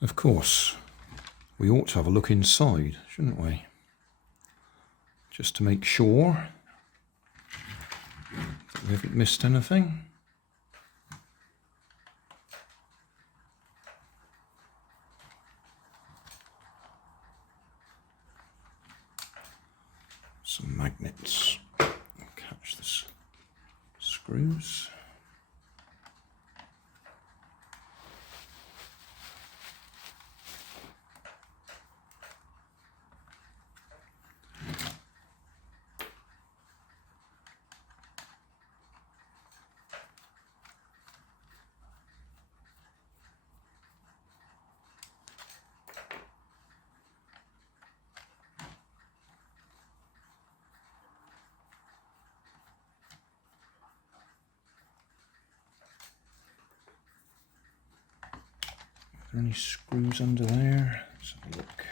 Of course, we ought to have a look inside, shouldn't we? Just to make sure that we haven't missed anything. Some magnets. Catch the screws. Are there any screws under there? Let's have a look.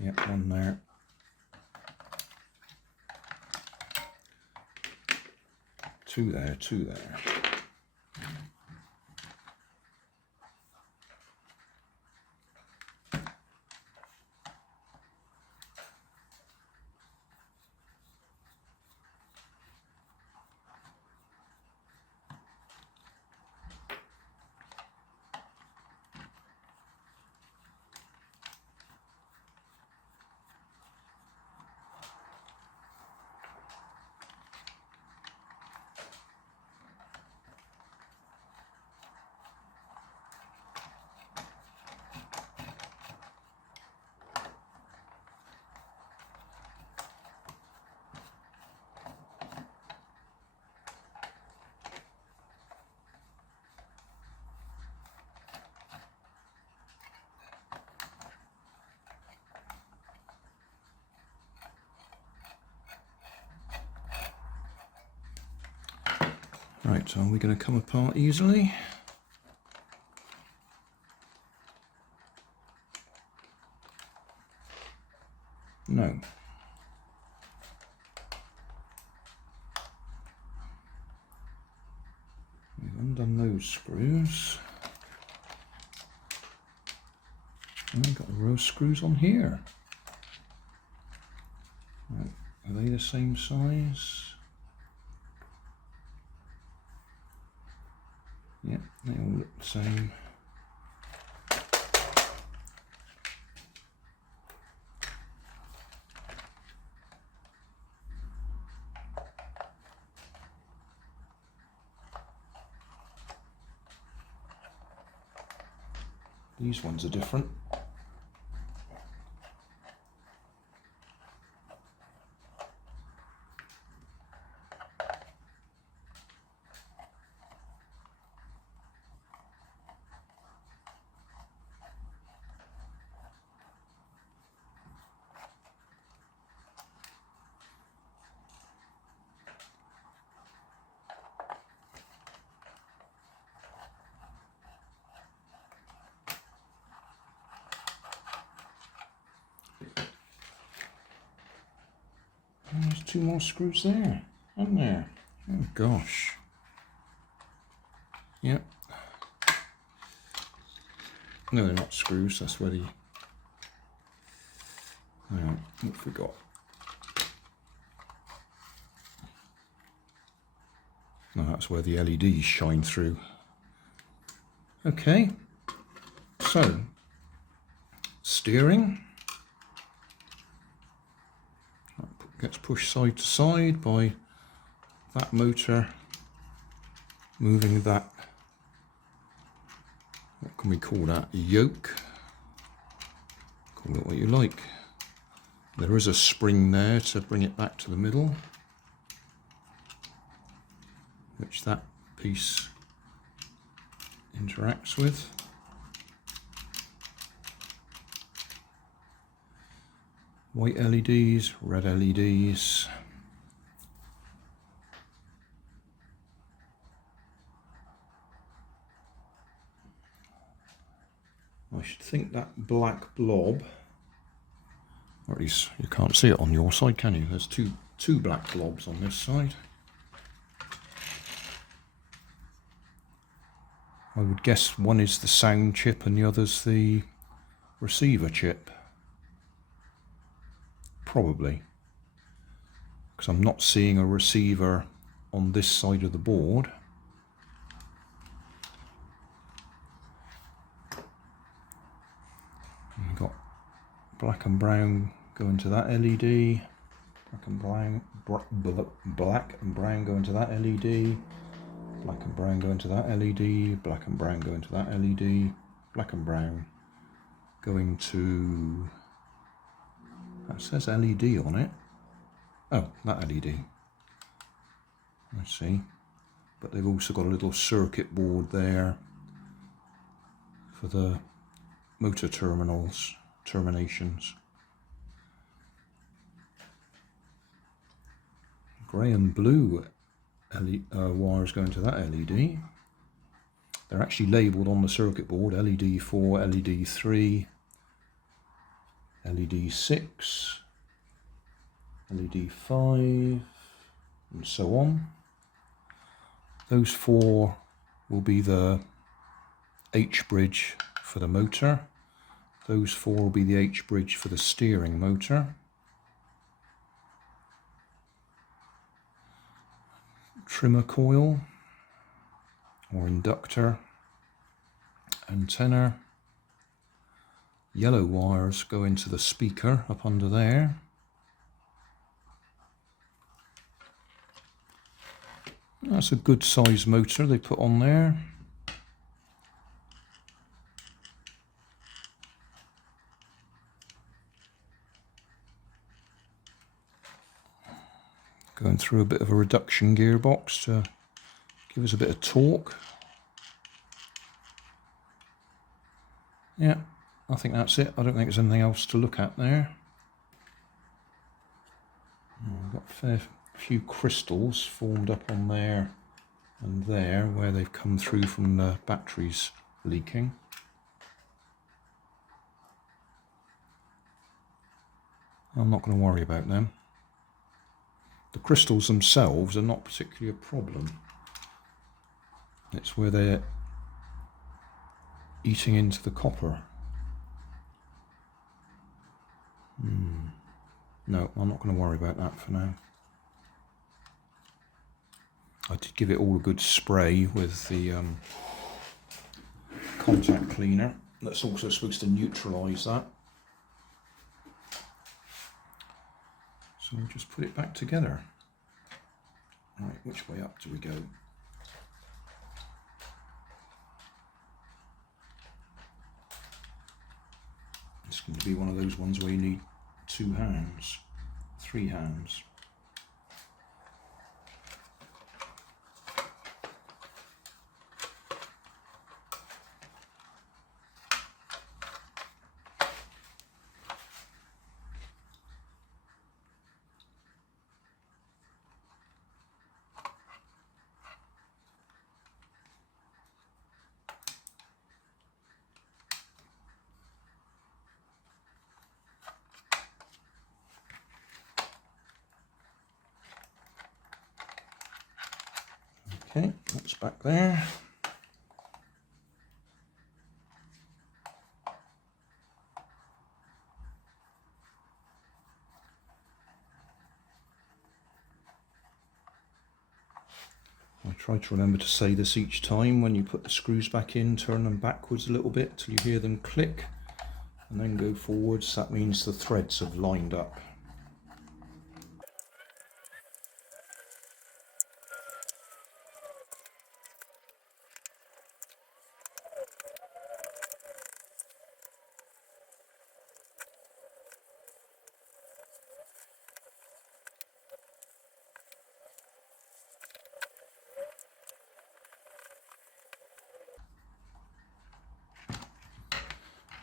Yep, one there. Two there, two there. Right, are we going to come apart easily? No. We've undone those screws. And we've got a row of screws on here. Right, are they the same size? Yep, they all look the same. These ones are different. And there's two more screws there, aren't there? Oh gosh. Yep. No, they're not screws, that's where the... Hang on, what have we got? No, that's where the LEDs shine through. Okay, so, steering. Gets pushed side to side by that motor moving that, what can we call that, a yoke? Call it what you like. There is a spring there to bring it back to the middle, which that piece interacts with. White LEDs, red LEDs. I should think that black blob, or at least you can't see it on your side, can you? There's two black blobs on this side. I would guess one is the sound chip and the other's the receiver chip. Probably. Because I'm not seeing a receiver on this side of the board. We've got black and brown going to that LED. Black and brown, black and brown going to that LED. Black and brown going to that LED. Black and brown going to that LED. Black and brown going to... That says LED on it. Oh, that LED. I see. But they've also got a little circuit board there for the motor terminations. Grey and blue wires going to that LED. They're actually labelled on the circuit board LED 4, LED 3, LED 6, LED 5, and so on. Those 4 will be the H bridge for the motor. Those 4 will be the H bridge for the steering motor. Trimmer coil or inductor, antenna. Yellow wires go into the speaker up under there. That's a good size motor they put on there. Going through a bit of a reduction gearbox to give us a bit of torque. Yeah, I think that's it. I don't think there's anything else to look at there. We've got a fair few crystals formed up on there and there where they've come through from the batteries leaking. I'm not going to worry about them. The crystals themselves are not particularly a problem. It's where they're eating into the copper. No, I'm not going to worry about that for now. I did give it all a good spray with the contact cleaner. That's also supposed to neutralise that. So we'll just put it back together. Right, which way up do we go? It's going to be one of those ones where you need 2 hands, 3 hands. Okay, that's back there. I try to remember to say this each time when you put the screws back in, turn them backwards a little bit till you hear them click and then go forwards. That means the threads have lined up.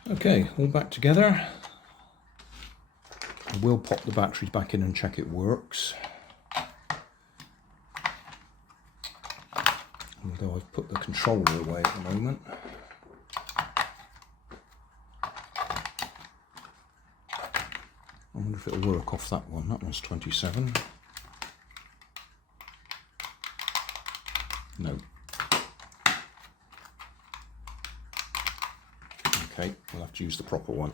Okay, all back together. I will pop the batteries back in and check it works. Although I've put the controller away at the moment. I wonder if it'll work off that one. That one's 27. No. Okay, we'll have to use the proper one.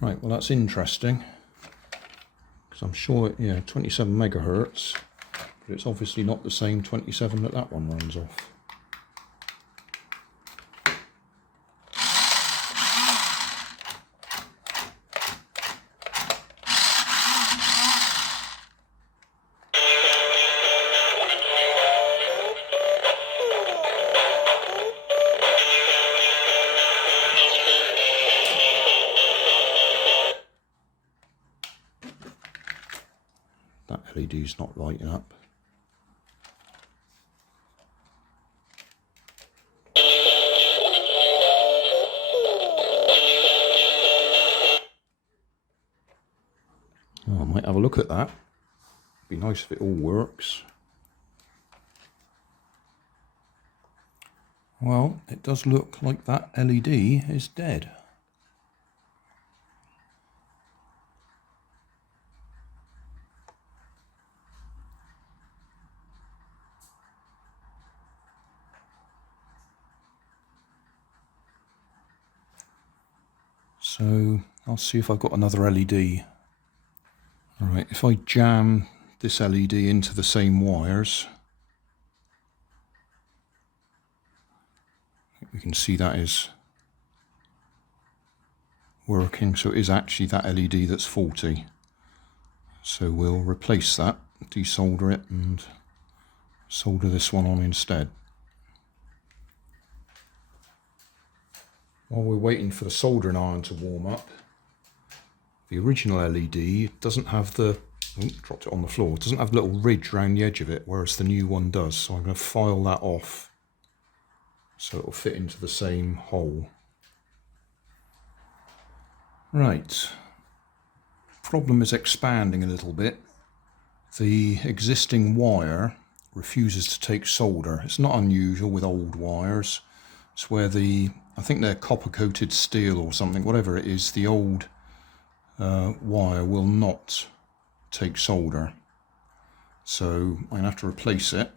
Right, well that's interesting, because I'm sure, yeah, 27 megahertz, but it's obviously not the same 27 that that one runs off. That LED's not lighting up. Oh, I might have a look at that. Be nice if it all works. Well, it does look like that LED is dead. So I'll see if I've got another LED. Alright, if I jam this LED into the same wires, we can see that is working. So it is actually that LED that's faulty. So we'll replace that, desolder it and solder this one on instead. While we're waiting for the soldering iron to warm up, the original LED doesn't have the, dropped it on the floor, it doesn't have a little ridge around the edge of it, whereas the new one does. So I'm going to file that off so it will fit into the same hole. Right, problem is expanding a little bit. The existing wire refuses to take solder. It's not unusual with old wires. It's where the, I think they're copper coated steel or something, whatever it is, the old wire will not take solder. So I'm going to have to replace it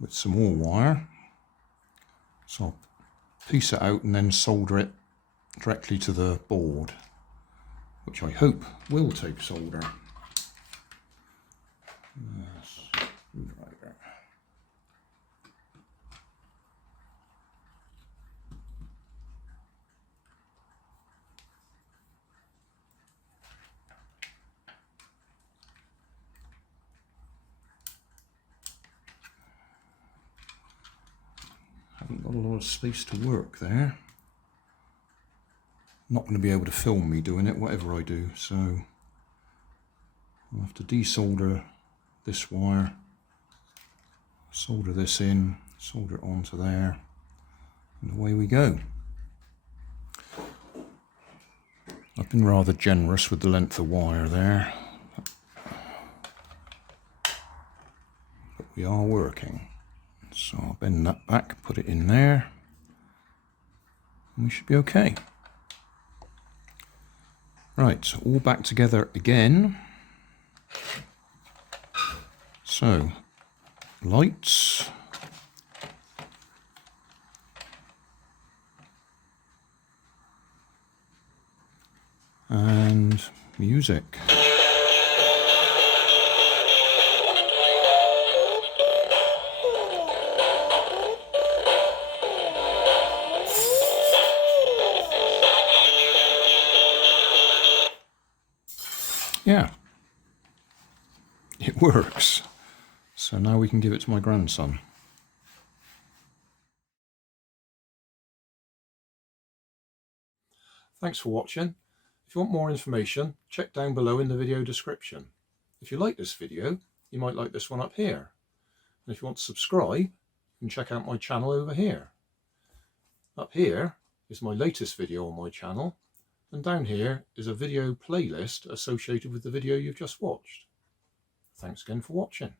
with some more wire. So I'll piece it out and then solder it directly to the board, which I hope will take solder. Yes. Right. Haven't got a lot of space to work there. Not going to be able to film me doing it, whatever I do, so I'll have to desolder this wire, solder this in, solder it onto there, and away we go. I've been rather generous with the length of wire there, but we are working. So I'll bend that back, put it in there, and we should be okay. Right, so all back together again. So, lights. And music. Yeah, it works. So now we can give it to my grandson. Thanks for watching. If you want more information, check down below in the video description. If you like this video, you might like this one up here. And if you want to subscribe, you can check out my channel over here. Up here is my latest video on my channel, and down here is a video playlist associated with the video you've just watched. Thanks again for watching.